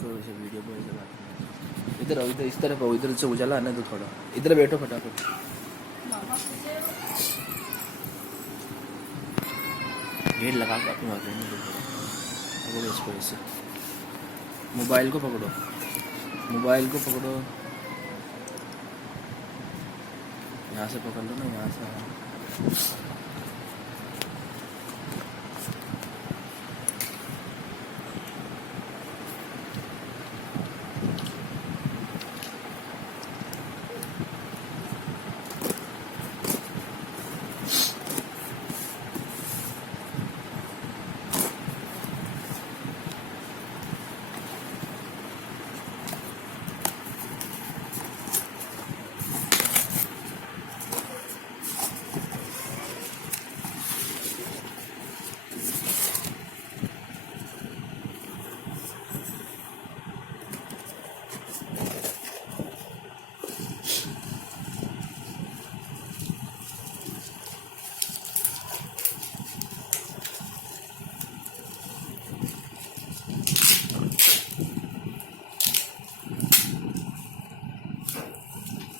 इसको वैसे वीडियो को ऐसे बात इधर आओ, इधर इस तरफ आओ, इधर से उजाला आना तो थोड़ा इधर बैठो फटाफट। गेट लगा के अपनी बात करनी पकड़ो इसको ऐसे, मोबाइल को पकड़ो, मोबाइल को पकड़ो, यहाँ से पकड़ लो ना, यहाँ से।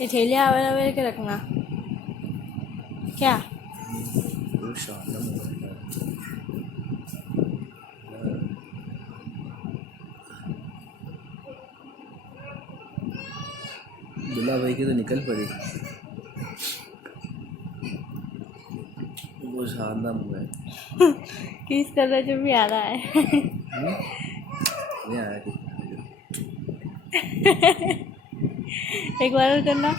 ये थैले आवे के रखना क्या। दुल्हा भाई की तो निकल पड़ी, वो शानदार मोबाइल। किस तरह जो भी आ रहा है। नहीं आया कि एक बार और करना।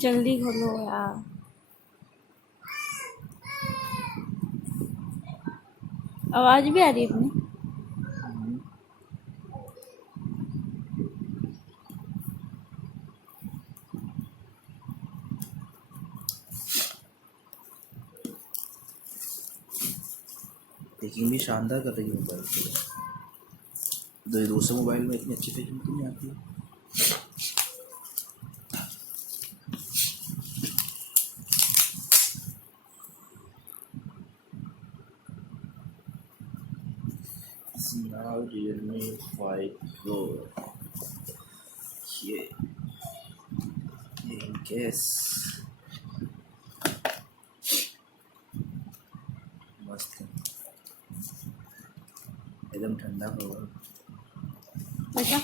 जल्दी खोलो यार। आवाज भी आ रही है अपनी। पैकिंग भी शानदार कर रही है मोबाइल की। दूसरे मोबाइल में इतनी अच्छी पैकिंग क्यों नहीं आती है। Now RealMe 5 Pro, ये केस मस्त है, एकदम ठंडा होगा अच्छा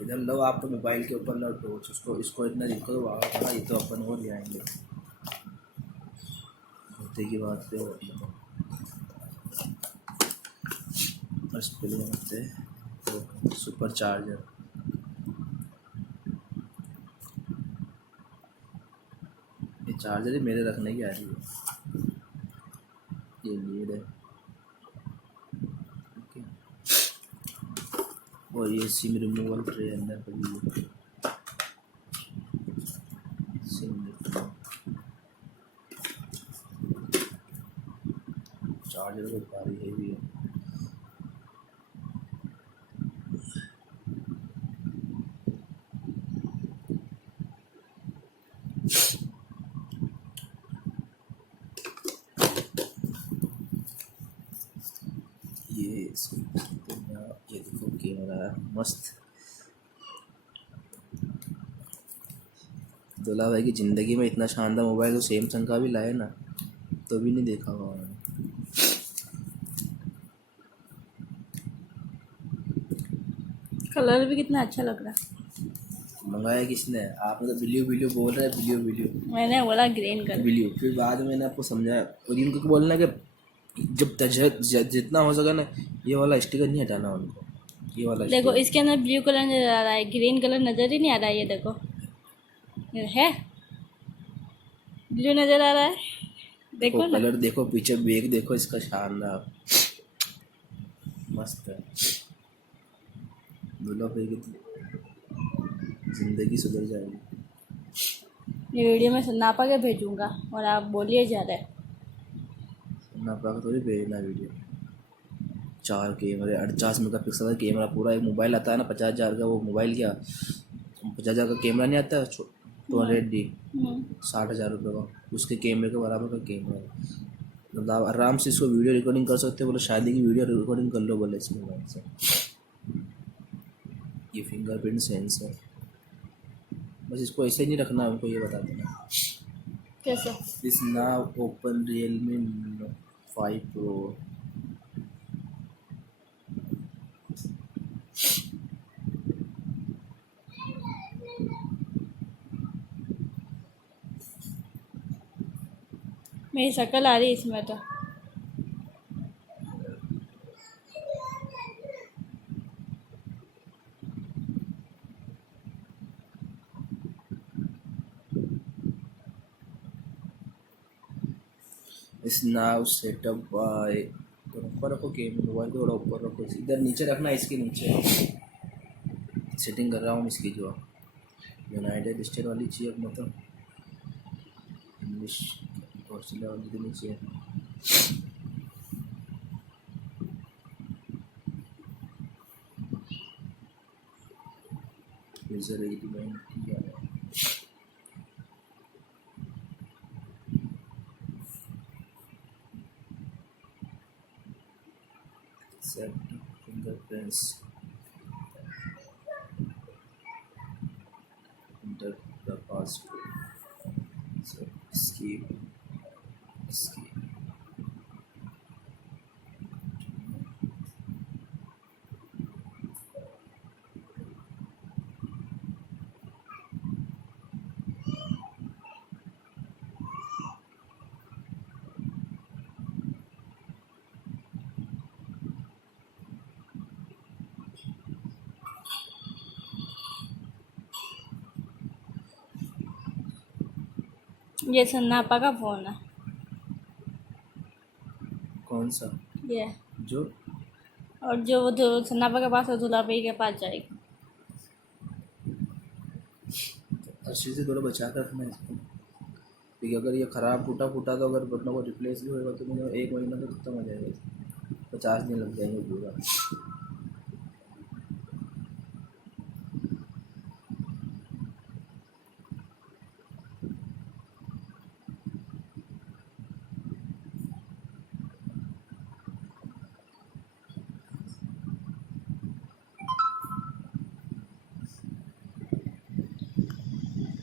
एकदम। लो आप तो मोबाइल के ऊपर लो टोच, उसको इसको इतना देखो तो वाह, ये तो अपन और ले आएंगे होते की बात पे। बस पहले होते तो सुपर चार्जर, ये चार्जर ही मेरे रखने की आ रही है, ये लीड है ओके। और ये सिम रिमूवल ट्रे अंदर पड़ी है, सिम चार्जर को भारी हेवी है। ये देखो कैमरा मस्त। दुल्हा भाई की ज़िंदगी में इतना शानदार मोबाइल तो सैमसंग का भी लाए ना, तो भी नहीं देखा हुआ मैंने। कलर भी कितना अच्छा लग रहा है। मंगाया किसने? आपने तो बिलियो बिलियो बोल रहे हैं, बिलियो बिलियो मैंने बोला ग्रीन कलर। बिलियो। फिर बाद में मैंने आपको समझाया, और इनको बोलना कि जब जितना हो सके ना, ये वाला स्टिकर नहीं हटाना उनको, ये वाला देखो स्टिकर। इसके अंदर ब्लू कलर नजर आ रहा है, ग्रीन कलर नजर ही नहीं आ रहा है। ये देखो, ये है ब्लू नजर आ रहा है, देखो देखो ना। कलर देखो, पीछे बैग देखो इसका, शानदार मस्त है। दूल्हा भाई की जिंदगी सुधर जाएगी। ये वीडियो में नापा के भेजूंगा और आप बोलिए जा रहे। ना पाकर थोड़ी भेजना वीडियो। 4 कैमरे, 48 मेगापिक्सल का कैमरा, पूरा एक मोबाइल आता है ना 50,000 का, वो मोबाइल क्या 50,000 का कैमरा नहीं आता, 200D, 60,000 रुपये का, उसके कैमरे के बराबर का कैमरा है। मतलब आप आराम से इसको वीडियो रिकॉर्डिंग कर सकते हो। बोले शादी की वीडियो रिकॉर्डिंग कर लो बोले इस मोबाइल से। ये फिंगरप्रिंट सेंसर, बस इसको ऐसे ही नहीं रखना, उनको ये बता देना। कैसे? This now open Realme 5 pro. मेरी शक्ल आ रही है इसमें तो। इस नाउ सेटअप बाय, ऊपर रखो गेम, मोबाइल को थोड़ा ऊपर रखो, इधर नीचे रखना, इसके नीचे सेटिंग कर रहा हूँ इसकी, जो यूनाइटेड स्टेट वाली चाहिए अपने तो, इंग्लिश ऑस्ट्रेलिया वाली तो नहीं चाहिए। यूजर एग्रीमेंट किया है। Accept fingerprints, enter the password, skip skip. ये सन्नापा का फोन है। कौन सा? ये, जो और जो वो सन्नापा के पास है दूल्हा भाई के पास जाएगी। अच्छे से थोड़ा बचा कर रखना इसको, क्योंकि अगर ये ख़राब टूटा फूटा तो अगर अपना को रिप्लेस भी होगा तो मुझे 1 महीना तो खत्म हो जाएगा, 50 दिन लग जाएंगे पूरा।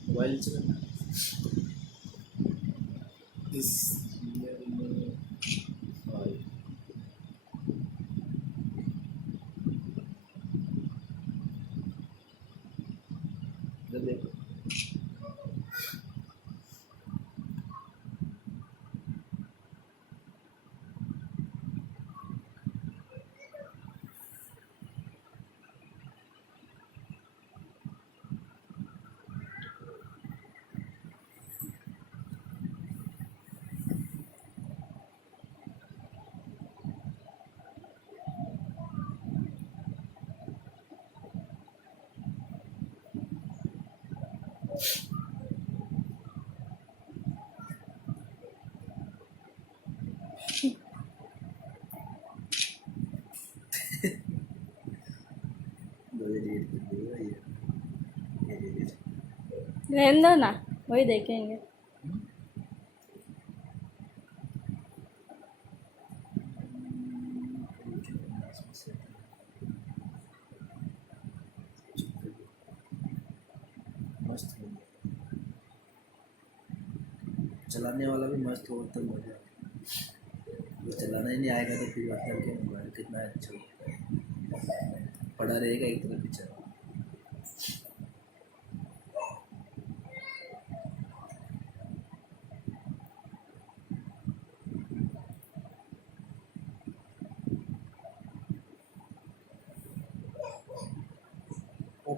मोबाइल से इस देखो डिलीट कर देगा ये डिलीट। रहने दो ना, वही देखेंगे। मस्त हो, चलाने वाला भी मस्त हो तो मजा। वो चलाना ही नहीं आएगा तो फिर बात करके मोबाइल कितना अच्छा हो, पड़ा रहेगा एक तरफ पिक्चर।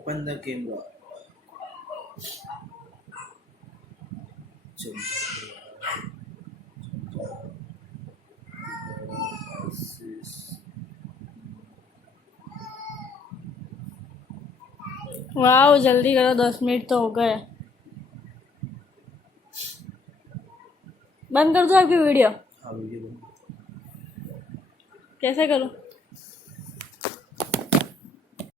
Open the camera. वाह जल्दी करो, 10 मिनट तो हो गए। बंद कर दो आपकी वीडियो। हाँ वीडियो कैसे करूँ?